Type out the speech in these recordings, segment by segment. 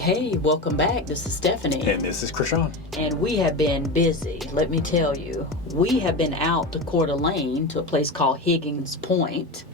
Hey, welcome back. This is Stephanie. And this is Krishan. And we have been busy, let me tell you. We have been out to Coeur to a place called Higgins Point,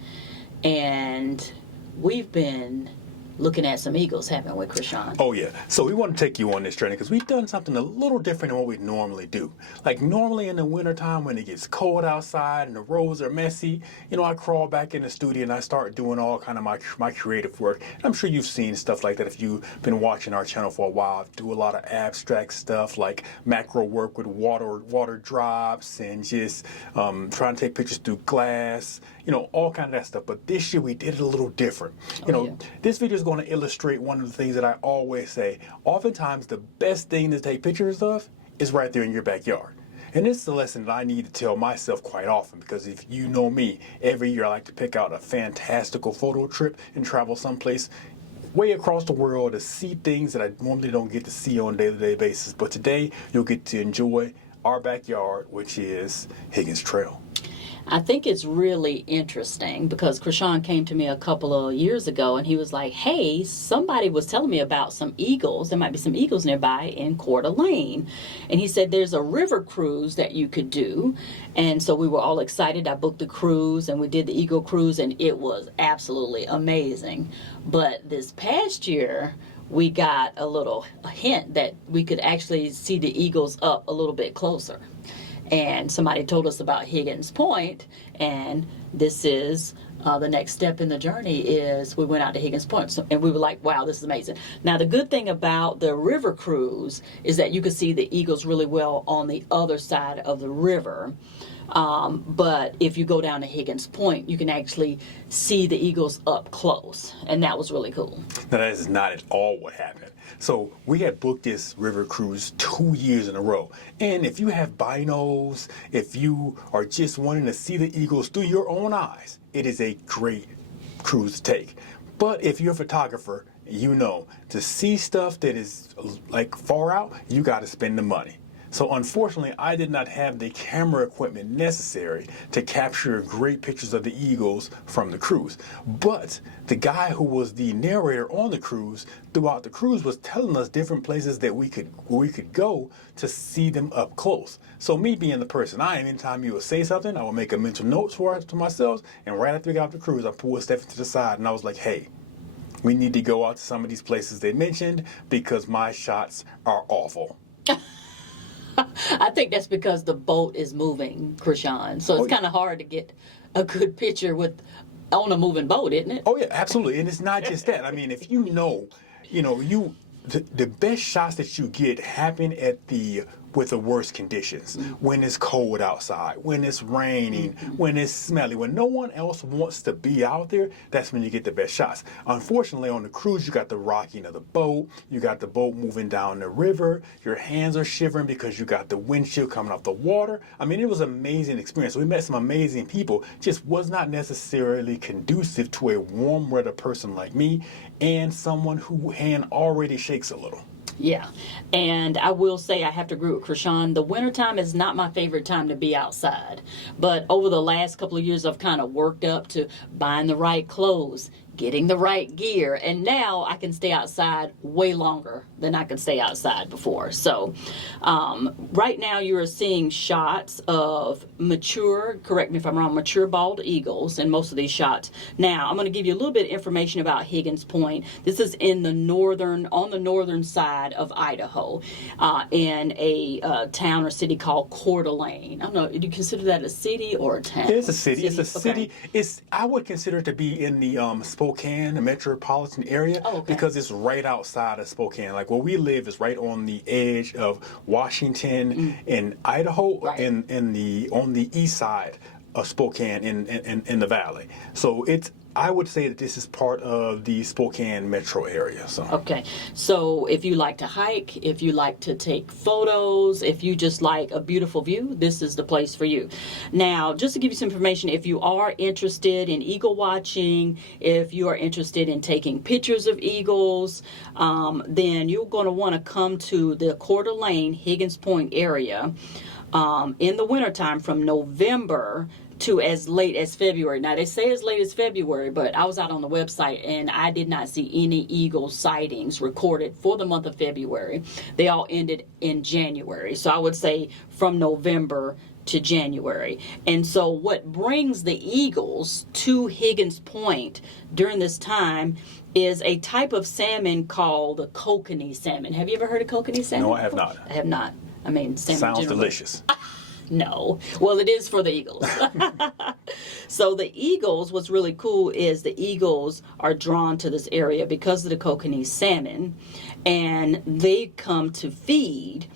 and we've been looking at some eagles, haven't we, Krishan? Oh, yeah. So we want to take you on this journey because we've done something a little different than what we normally do. Like normally in the wintertime when it gets cold outside and the roads are messy, I crawl back in the studio and I start doing all kind of my creative work. And I'm sure you've seen stuff like that if you've been watching our channel for a while. I do a lot of abstract stuff like macro work with water drops and just trying to take pictures through glass, all kind of that stuff. But this year we did it a little different. This video is going to illustrate one of the things that I always say. Oftentimes, the best thing to take pictures of is right there in your backyard. And this is a lesson that I need to tell myself quite often because if you know me, every year I like to pick out a fantastical photo trip and travel someplace way across the world to see things that I normally don't get to see on a day-to-day basis. But today, you'll get to enjoy our backyard, which is Higgins Trail. I think it's really interesting because Krishan came to me a couple of years ago and he was like, hey, somebody was telling me about some eagles. There might be some eagles nearby in Coeur d'Alene. And he said there's a river cruise that you could do. And so we were all excited. I booked the cruise and we did the eagle cruise and it was absolutely amazing. But this past year, we got a hint that we could actually see the eagles up a little bit closer. And somebody told us about Higgins Point, and this is the next step in the journey is we went out to Higgins Point, and we were like, wow, this is amazing. Now, the good thing about the river cruise is that you could see the eagles really well on the other side of the river. But if you go down to Higgins Point, you can actually see the eagles up close, and that was really cool. Now, that is not at all what happened. So we had booked this river cruise 2 years in a row. And if you have binos, if you are just wanting to see the eagles through your own eyes, it is a great cruise to take. But if you're a photographer, to see stuff that is like far out, you got to spend the money. So unfortunately, I did not have the camera equipment necessary to capture great pictures of the eagles from the cruise. But the guy who was the narrator on the cruise, throughout the cruise, was telling us different places that we could go to see them up close. So me being the person I am, anytime you would say something, I would make a mental note to myself, and right after we got off the cruise, I pulled Stephanie to the side, and I was like, hey, we need to go out to some of these places they mentioned because my shots are awful. I think that's because the boat is moving, Krishan. So it's kind of hard to get a good picture on a moving boat, isn't it? Oh, yeah, absolutely. And it's not just that. I mean, if the best shots that you get happen with the worst conditions, when it's cold outside, when it's raining, when it's smelly, when no one else wants to be out there, that's when you get the best shots. Unfortunately, on the cruise, you got the rocking of the boat, you got the boat moving down the river, your hands are shivering because you got the windshield coming off the water. I mean, it was an amazing experience. We met some amazing people, just was not necessarily conducive to a warm weather person like me and someone whose hand already shakes a little. Yeah, and I will say I have to agree with Krishan. The wintertime is not my favorite time to be outside. But over the last couple of years, I've kind of worked up to buying the right clothes, getting the right gear, and now I can stay outside way longer than I could stay outside before. So right now you are seeing shots of mature, correct me if I'm wrong, mature bald eagles in most of these shots. Now I'm going to give you a little bit of information about Higgins Point. This is on the northern side of Idaho, in a town or city called Coeur d'Alene. I don't know, do you consider that a city or a town? It's a city. It's a city. Okay. I would consider it to be in the Spokane, the metropolitan area, because it's right outside of Spokane. Like where we live is right on the edge of Washington and Idaho, right. and on the east side of Spokane in the valley. So I would say that this is part of the Spokane metro area. So if you like to hike, if you like to take photos, if you just like a beautiful view, this is the place for you. Now, just to give you some information, if you are interested in eagle watching, if you are interested in taking pictures of eagles, then you're going to want to come to the Coeur d'Alene, Higgins Point area in the wintertime from November to as late as February. Now, they say as late as February, but I was out on the website and I did not see any eagle sightings recorded for the month of February. They all ended in January. So I would say from November to January. And so what brings the eagles to Higgins Point during this time is a type of salmon called the kokanee salmon. Have you ever heard of kokanee salmon? No, I have not. I have not. I mean, salmon Sounds generally. delicious. No. Well, it is for the eagles. So the eagles, what's really cool is the eagles are drawn to this area because of the kokanee salmon, and they come to feed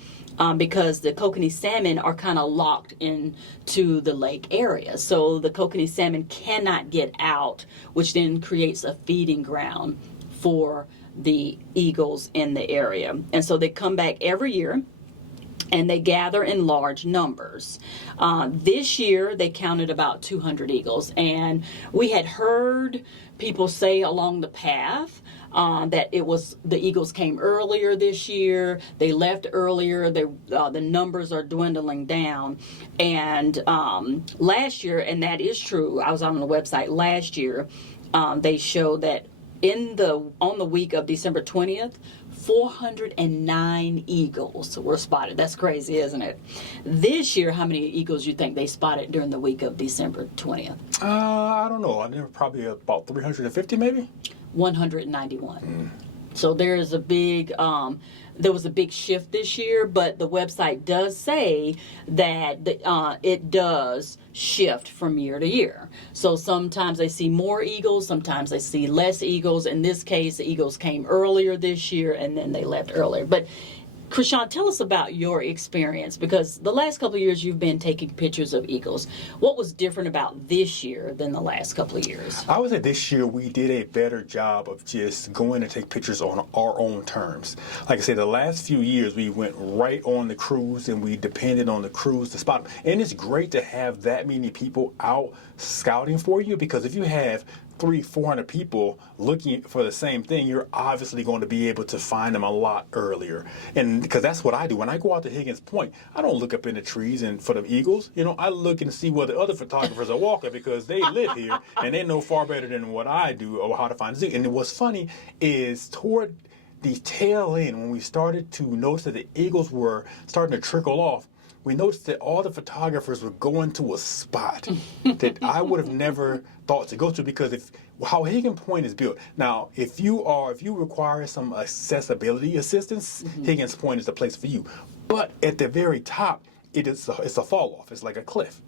because the kokanee salmon are kind of locked into the lake area. So the kokanee salmon cannot get out, which then creates a feeding ground for the eagles in the area. And so they come back every year, and they gather in large numbers. This year, they counted about 200 eagles. And we had heard people say along the path that it was the eagles came earlier this year. They left earlier. The numbers are dwindling down. And last year, and that is true, I was on the website last year, they showed that on the week of December 20th, 409 eagles were spotted. That's crazy, isn't it? This year, how many eagles do you think they spotted during the week of December 20th? I don't know. I think probably about 350 maybe. 191. So there was a big shift this year, but the website does say that it does shift from year to year. So sometimes they see more eagles, sometimes they see less eagles. In this case, the eagles came earlier this year and then they left earlier. But Krishan, tell us about your experience, because the last couple of years you've been taking pictures of eagles. What was different about this year than the last couple of years? I would say this year we did a better job of just going to take pictures on our own terms. Like I said, the last few years we went right on the cruise and we depended on the cruise to spot them. And it's great to have that many people out scouting for you, because if you have 300-400 people looking for the same thing, you're obviously going to be able to find them a lot earlier. And because that's what I do. When I go out to Higgins Point, I don't look up in the trees and for the eagles. I look and see where the other photographers are walking, because they live here and they know far better than what I do or how to find the zoo. And what's funny is toward the tail end, when we started to notice that the eagles were starting to trickle off, we noticed that all the photographers were going to a spot that I would have never thought to go to, because how Higgins Point is built. Now, if you require some accessibility assistance, Higgins Point is the place for you. But at the very top, it's a fall off. It's like a cliff.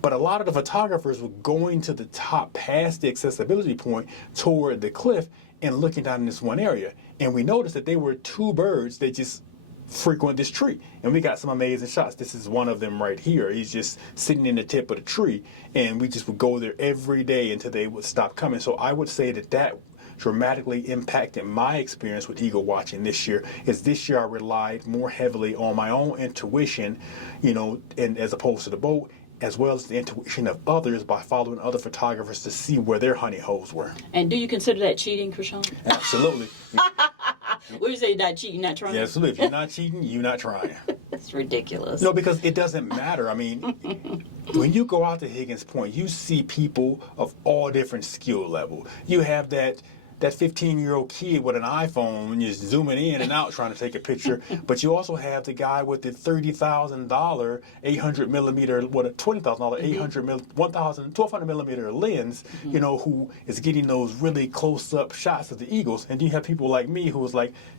But a lot of the photographers were going to the top past the accessibility point toward the cliff and looking down in this one area. And we noticed that there were two birds that just frequent this tree, and we got some amazing shots. This is one of them right here. He's just sitting in the tip of the tree, and we just would go there every day until they would stop coming. So I would say that dramatically impacted my experience with eagle watching this year. This year I relied more heavily on my own intuition, and as opposed to the boat, as well as the intuition of others by following other photographers to see where their honey holes were. And do you consider that cheating, Krishan? Absolutely. What you say, not cheating, not trying? Yeah, absolutely. If you're not cheating, you're not trying. That's ridiculous. No, because it doesn't matter. I mean, when you go out to Higgins Point, you see people of all different skill level. You have that 15-year-old kid with an iPhone and just zooming in and out trying to take a picture. But you also have the guy with the $30,000 800 millimeter, what a $20,000 1200 millimeter lens, who is getting those really close-up shots of the eagles. And you have people like me who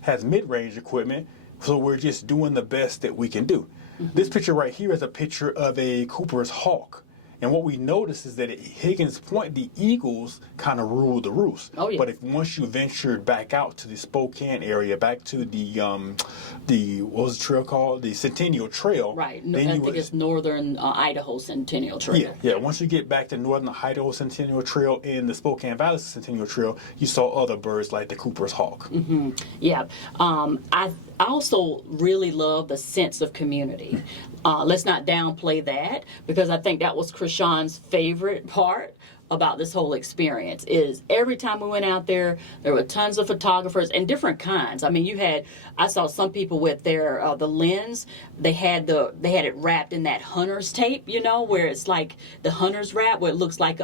has mid-range equipment. So we're just doing the best that we can do. This picture right here is a picture of a Cooper's hawk. And what we noticed is that at Higgins Point, the eagles kind of ruled the roost. Oh, yeah. But once you ventured back out to the Spokane area, back to the what was the trail called? The Centennial Trail. Right. I think it's Northern Idaho Centennial Trail. Yeah. Once you get back to Northern Idaho Centennial Trail and the Spokane Valley Centennial Trail, you saw other birds like the Cooper's hawk. Yeah. I also really love the sense of community. Let's not downplay that, because I think that was Krishan's favorite part about this whole experience is every time we went out there were tons of photographers and different kinds. I mean, I saw some people with their the lens, they had it wrapped in that hunter's tape, where it's like the hunter's wrap, where it looks like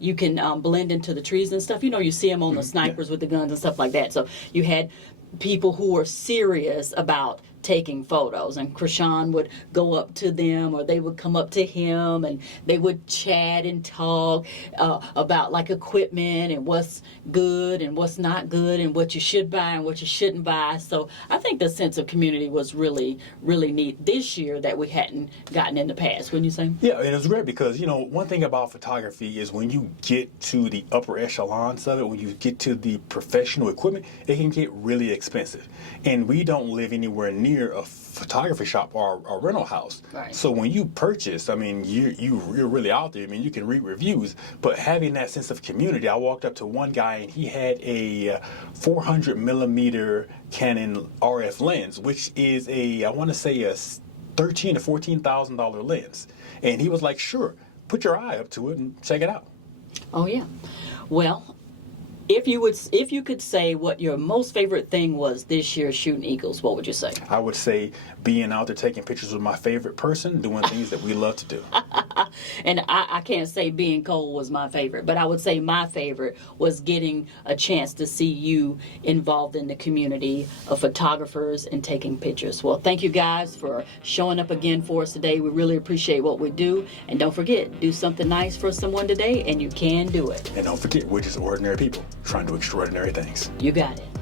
you can blend into the trees and stuff. You see them on the snipers with the guns and stuff like that. So you had people who were serious about taking photos, and Krishan would go up to them, or they would come up to him, and they would chat and talk about like equipment and what's good and what's not good and what you should buy and what you shouldn't buy. So I think the sense of community was really, really neat this year that we hadn't gotten in the past, wouldn't you say? Yeah, and it was great because, one thing about photography is when you get to the upper echelons of it, when you get to the professional equipment, it can get really expensive. And we don't live anywhere near a photography shop or a rental house. Right. So when you purchase, you're really out there. You can read reviews, but having that sense of community, I walked up to one guy and he had a 400 millimeter Canon RF lens, which is I want to say a $13,000 to $14,000 lens. And he was like, sure, put your eye up to it and check it out. Oh yeah. Well, if you could say what your most favorite thing was this year shooting eagles, what would you say? I would say being out there taking pictures with my favorite person, doing things that we love to do. And I can't say being Cole was my favorite, but I would say my favorite was getting a chance to see you involved in the community of photographers and taking pictures. Well, thank you guys for showing up again for us today. We really appreciate what we do. And don't forget, do something nice for someone today, and you can do it. And don't forget, we're just ordinary people trying to do extraordinary things. You got it.